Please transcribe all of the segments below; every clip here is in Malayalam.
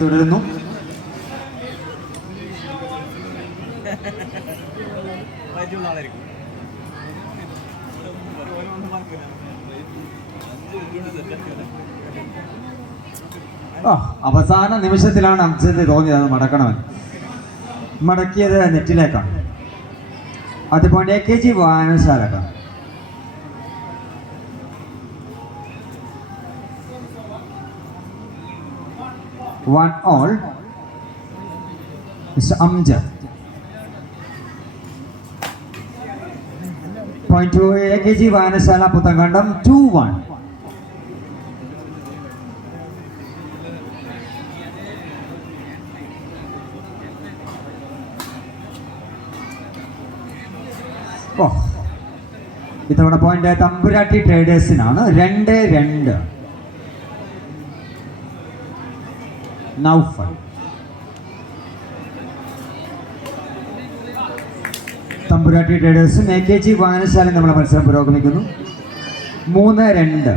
തുടരുന്നു. അവസാന നിമിഷത്തിലാണ് അംശത്തിൽ തോന്നിയത് അത് മടക്കണമെന്ന്. മടക്കിയത് നെറ്റിലേക്കാണ്. അതുപോലെ AKG വായനശാലക്കാണ്. One all. Mr. Amjad. Point to AKG വായനശാല പുത്തങ്കണ്ടം 2-1. ഇത്തവണ പോയിന്റ് തമ്പുരാട്ടി ട്രേഡേഴ്സിനാണ്. 2-2. നൗഫൽ തമ്പുരാട്ടി ട്രേഡേഴ്സും AKG വായനശാല നമ്മളെ മത്സരം പുരോഗമിക്കുന്നു. 3-2.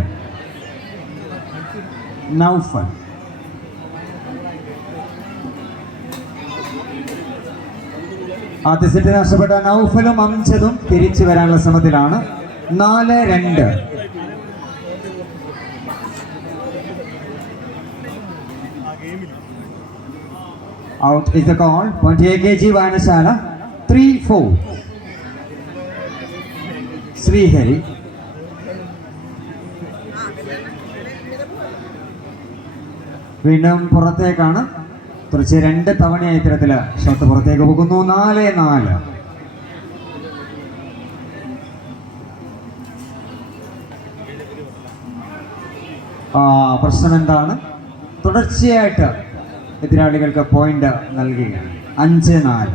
നൗഫൽ ആദ്യ സെറ്റ് നഷ്ടപ്പെട്ട നൗഫലും അംജദും തിരിച്ചു വരാനുള്ള ശ്രമത്തിലാണ്. 4-2. Out is the call. Point AKG വായനശാല 3-4. ശ്രീഹരി വീണ്ടും പുറത്തേക്കാണ്. കുറച്ച് 2 തവണയായി ഇത്തരത്തില് ഷോട്ട് പുറത്തേക്ക് പോകുന്നു. 4-4. പ്രശ്നം എന്താണ്? തുടർച്ചയായിട്ട് എതിരാളികൾക്ക് പോയിന്റ് നൽകുകയാണ്. 5-4.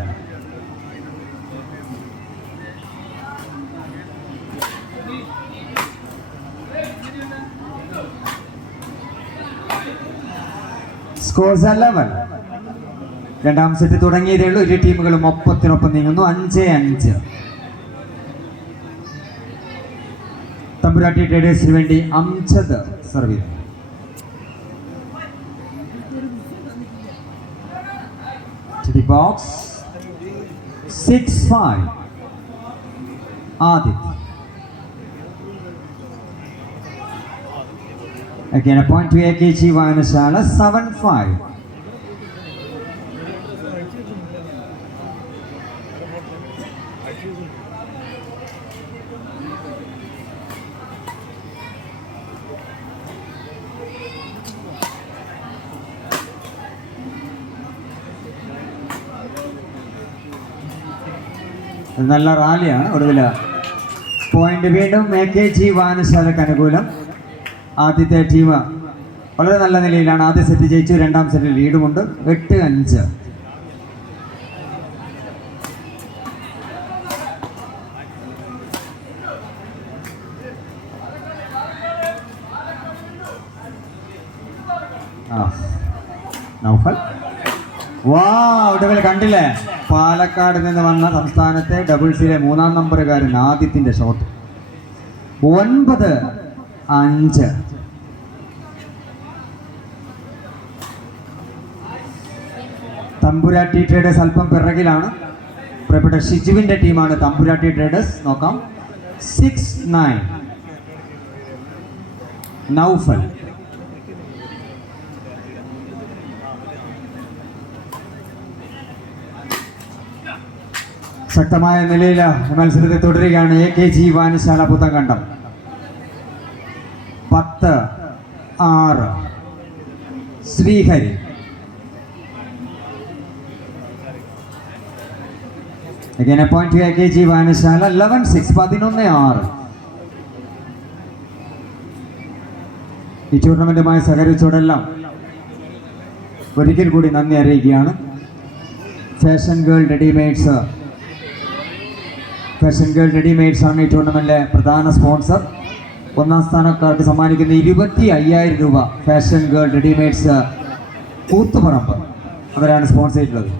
സ്കോർസ് 11. രണ്ടാം സെറ്റ് തുടങ്ങിയതേ ഉള്ളൂ. ഇരു ടീമുകളും ഒപ്പത്തിനൊപ്പം നീങ്ങുന്നു. 5-5. തമ്പുരാട്ടി ട്രേഡേഴ്സിന് വേണ്ടി അംജദ് സർവ് ചെയ്തു. To the box. 6-5. Adit. Again a point to AKG വായനശാല 7-5. നല്ല റാലിയാണ്. ഒടുവിൽ പോയിന്റ് വീണ്ടും AKG വായനശാലക്ക് അനുകൂലം. ആദ്യത്തെ ടീം വളരെ നല്ല നിലയിലാണ്. ആദ്യ സെറ്റ് ജയിച്ചു. രണ്ടാം സെറ്റിൽ ലീഡുമുണ്ട്. 8-5. നൗഫൽ ഒടുവിൽ കണ്ടില്ലേ, പാലക്കാട് നിന്ന് വന്ന സംസ്ഥാനത്തെ ഡബിൾസിലെ 3-ാം നമ്പറുകാരൻ ആദിത്യന്റെ ഷോട്ട്. 9-5. തമ്പുരാട്ടി ട്രേഡേഴ്സ് അല്പം പിറകിലാണ്. പ്രിയപ്പെട്ട ഷിജുവിന്റെ ടീമാണ് തമ്പുരാട്ടി ട്രേഡേഴ്സ്. നോക്കാം. 6-9. നൗഫൽ ശക്തമായ നിലയിൽ മത്സരത്തെ തുടരുകയാണ് AKG വായനശാല Puthankandam. 10-6. Sreehari again a point to AKG വായനശാല 11-6. 11-6. ഈ ടൂർണമെന്റുമായി സഹകരിച്ചോടെല്ലാം ഒരിക്കൽ കൂടി നന്ദി അറിയിക്കുകയാണ്. ഫാഷൻ ഗേൾ റെഡിമെയ്ഡ്സ് ആണ് ഈ ടൂർണമെന്റിലെ പ്രധാന സ്പോൺസർ. 1-ാം സ്ഥാനക്കാർക്ക് സമ്മാനിക്കുന്ന 25,000 രൂപ ഫാഷൻ ഗേൾ റെഡിമെയ്ഡ്സ് കൂത്തുപറമ്പ് അവരാണ് സ്പോൺസർ ചെയ്തിട്ടുള്ളത്.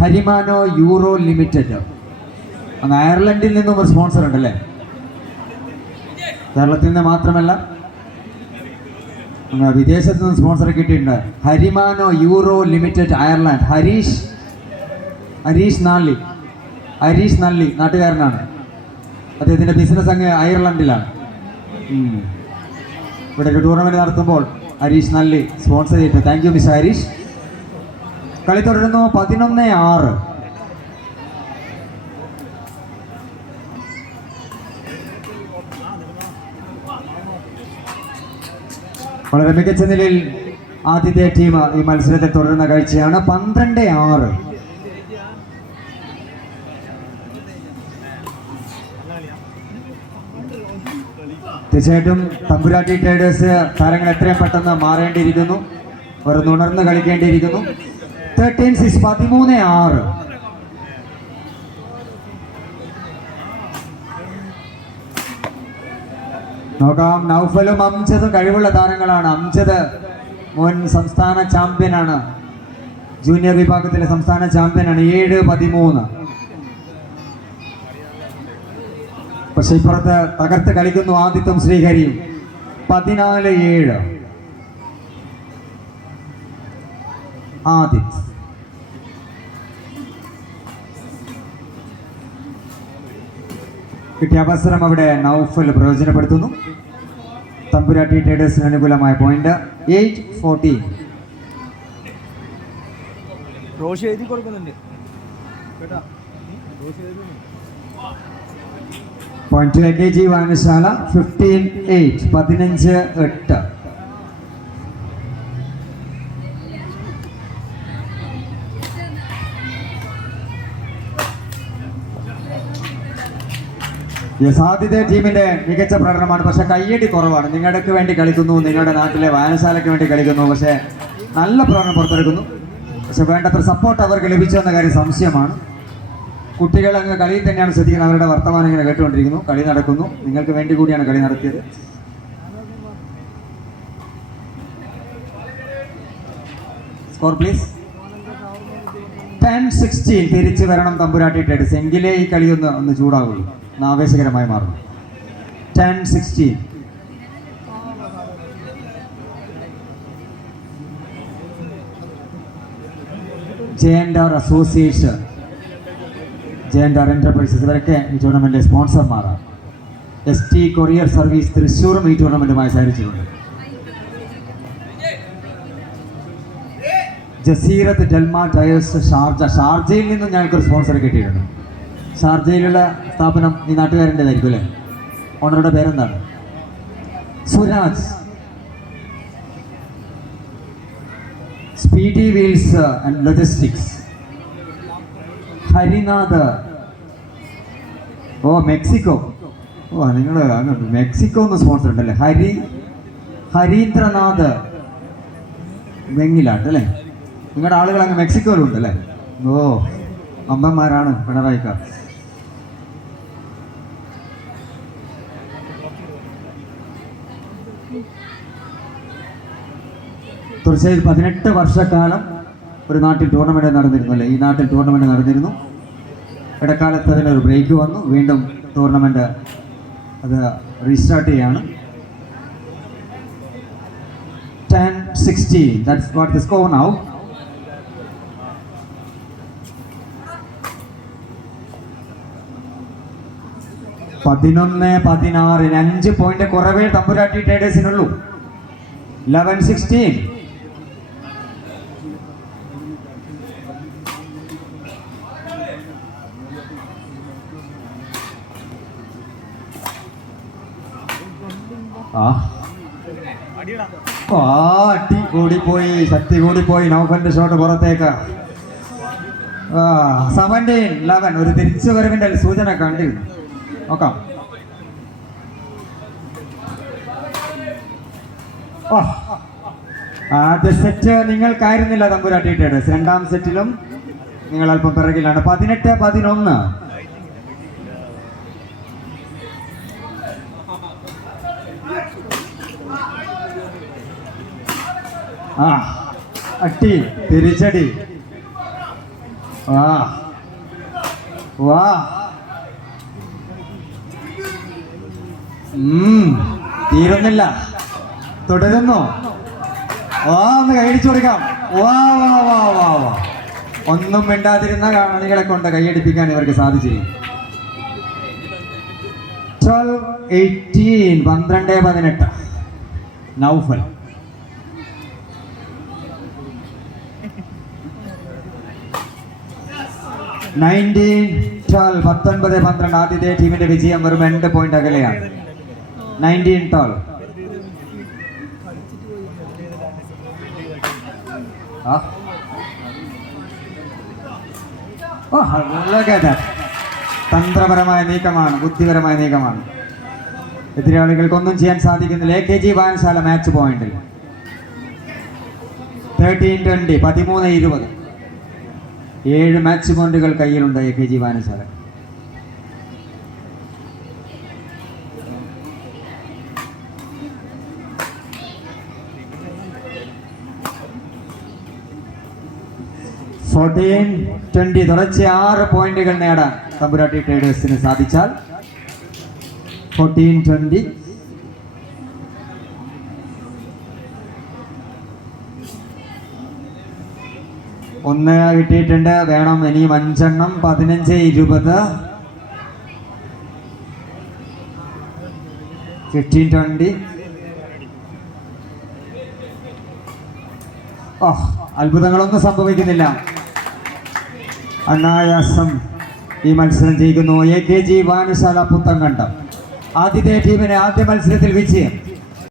ഹരിമാനോ യൂറോ ലിമിറ്റഡ് അങ്ങ് അയർലൻഡിൽ നിന്നും ഒരു സ്പോൺസർ ഉണ്ടല്ലേ. കേരളത്തിൽ നിന്ന് മാത്രമല്ല വിദേശത്ത് നിന്ന് സ്പോൺസർ കിട്ടിയിട്ടുണ്ട്. ഹരിമാനോ യൂറോ ലിമിറ്റഡ് അയർലാൻഡ്. ഹരീഷ് നള്ളി നാട്ടുകാരനാണ്. അദ്ദേഹത്തിൻ്റെ ബിസിനസ് അങ്ങ് അയർലൻഡിലാണ്. ഇവിടെ ഒരു ടൂർണമെൻറ്റ് നടത്തുമ്പോൾ ഹരീഷ് നള്ളി സ്പോൺസർ ചെയ്തിട്ട് താങ്ക് യു മിസ്റ്റർ ഹരീഷ്. കളി തുടരുന്നു. 11-6. വളരെ മികച്ച നിലയിൽ ആദ്യത്തെ ടീം ഈ മത്സരത്തെ തുടരുന്ന കാഴ്ചയാണ്. 12-6. തീർച്ചയായിട്ടും തമ്പുരാട്ടി ട്രേഡേഴ്സ് താരങ്ങൾ എത്രയും പെട്ടെന്ന് മാറേണ്ടിയിരിക്കുന്നു. അവർ ഉണർന്ന് കളിക്കേണ്ടിയിരിക്കുന്നു. 13-6. 13-6. നോക്കാം. നൗഫലും അംജദും കഴിവുള്ള താരങ്ങളാണ്. അംജദ് മുൻ സംസ്ഥാന ചാമ്പ്യനാണ്. ജൂനിയർ വിഭാഗത്തിലെ സംസ്ഥാന ചാമ്പ്യനാണ്. 7-13. പക്ഷെ ഇപ്പുറത്ത് തകർത്ത് കളിക്കുന്നു ആദിത്യം ശ്രീഹരിയും. 14-7. ആദിത്യ കിട്ടിയ അവസരം അവിടെ നൗഫൽ പ്രയോജനപ്പെടുത്തുന്നു. തമ്പുരാട്ടി ട്രേഡേഴ്സിന് അനുകൂലമായ പോയിന്റ്. 8-14. പോയിന്റ് AKG വായനശാല. 15-8. 15-8. സാധ്യത ടീമിന്റെ മികച്ച പ്രകടനമാണ്. പക്ഷെ കയ്യടി കുറവാണ്. നിങ്ങൾക്ക് വേണ്ടി കളിക്കുന്നു, നിങ്ങളുടെ നാട്ടിലെ വായനശാലയ്ക്ക് വേണ്ടി കളിക്കുന്നു. പക്ഷേ നല്ല പ്രകടനം പുറത്തെടുക്കുന്നു. പക്ഷെ വേണ്ടത്ര സപ്പോർട്ട് അവർക്ക് ലഭിച്ചെന്ന കാര്യം സംശയമാണ്. കുട്ടികൾ അങ്ങ് കളിയിൽ തന്നെയാണ് ശ്രദ്ധിക്കുന്നത്. അവരുടെ വർത്തമാനം ഇങ്ങനെ കേട്ടുകൊണ്ടിരിക്കുന്നു. കളി നടക്കുന്നു. നിങ്ങൾക്ക് വേണ്ടി കൂടിയാണ് കളി നടത്തിയത്. Score please. 10-16. തിരിച്ചു വരണം തമ്പുരാട്ടി ട്രേഡേഴ്സ്. എങ്കിലേ ഈ കളി ഒന്ന് ചൂടാകുള്ളൂ, ആവേശകരമായി മാറും. 10-16. JNR അസോസിയേഷൻ, JNR എന്റർപ്രൈസസ് ഇവരൊക്കെ ഈ ടൂർണമെന്റിലെ സ്പോൺസർമാരാണ്. ST കൊറിയർ സർവീസ് തൃശ്ശൂറും ഈ ടൂർണമെന്റുമായി സഹകരിച്ചിട്ടുണ്ട്. ജസീറത്ത് ഡെൽമ ടയേഴ്സ് ഷാർജയിൽ നിന്നും ഞങ്ങൾക്കൊരു സ്പോൺസർ കിട്ടിയിട്ടുണ്ട്. ഷാർജയിലുള്ള സ്ഥാപനം ഈ നാട്ടുകാരൻ്റെതായിരിക്കും അല്ലേ? ഓണറുടെ പേരെന്താണ്? Suraj. Speedy wheels and logistics. Harinath. Mexico. നിങ്ങൾ അങ്ങോട്ട് മെക്സിക്കോ ഒന്ന് സ്പോൺസർ ഉണ്ടല്ലേ? ഹരീന്ദ്രനാഥ് വെങ്ങിലാട്ട് അല്ലേ? നിങ്ങളുടെ ആളുകൾ അങ്ങ് മെക്സിക്കോയിലുണ്ട് അല്ലേ? അമ്പന്മാരാണ് പിണറായിക്കാർ. തീർച്ചയായും 18 വർഷക്കാലം ഒരു നാട്ടിൽ ടൂർണമെന്റ് നടന്നിരുന്നു അല്ലേ? ഈ നാട്ടിൽ ടൂർണമെന്റ് നടന്നിരുന്നു. ഇടക്കാലത്ത് അതിനൊരു ബ്രേക്ക് വന്നു. വീണ്ടും ടൂർണമെന്റ് അത് റീസ്റ്റാർട്ട് ചെയ്യാണ്. 10-16. That's what the score now. പതിനൊന്ന് 16. 5 പോയിന്റ് കുറവേ തമ്പുരാട്ടി ട്രേഡേഴ്സിനുള്ളൂ. 11-16. അടി കൂടിപ്പോയി, ശക്തി കൂടിപ്പോയി. നൗഫലിന്റെ ഷോട്ട് പുറത്തേക്ക്. 17-11. ഒരു തിരിച്ചു വരവിന്റെ സൂചന കണ്ടിരുന്നു. നോക്കാം. ആദ്യ സെറ്റ് നിങ്ങൾക്കായിരുന്നില്ല തമ്പുരാട്ടി ട്രേഡേഴ്സ്. രണ്ടാം സെറ്റിലും നിങ്ങൾ അല്പം പിറകിലാണ്. 18-11. അട്ടി തിരിച്ചടി. തീരുന്നില്ല, തുടരുന്നു. വാ ഒന്ന് കൈയടിച്ചു കൊടുക്കാം. വാ വാ വാ വാ വാ. ഒന്നും മിണ്ടാതിരുന്ന കാണികളെ കൊണ്ട് കൈയടിപ്പിക്കാൻ ഇവർക്ക് സാധിച്ചില്ല. 12-18 12-18 നൗഫൽ. 19-12 19-12 ആദ്യത്തെ ടീമിന്റെ വിജയം വെറും 2 പോയിന്റ് അകലെയാണ്. 19-12. തന്ത്രപരമായ നീക്കമാണ്, ബുദ്ധിപരമായ നീക്കമാണ്. എതിരാളികൾക്കൊന്നും ചെയ്യാൻ സാധിക്കുന്നില്ല. AKG വായനശാല മാച്ച് പോയിന്റിൽ 13-20 13-20 7 മാച്ച് പോയിന്റുകൾ കയ്യിലുണ്ട് AKG വായനശാല. തുടർച്ച 6 പോയിന്റുകൾ നേടാൻ തമ്പുരാട്ടി ട്രേഡേഴ്സിന് സാധിച്ചാൽ 14-20. ഒന്ന് കിട്ടിയിട്ടുണ്ട്, വേണം ഇനിയും 5 എണ്ണം. 15-20 15-20. അത്ഭുതങ്ങളൊന്നും സംഭവിക്കുന്നില്ല. അനായാസം ഈ മത്സരം ജയിക്കുന്നു AKG വായനശാല പുത്തൻകണ്ടം. ആദ്യത്തെ ടീമിന് ആദ്യ മത്സരത്തിൽ വിജയം.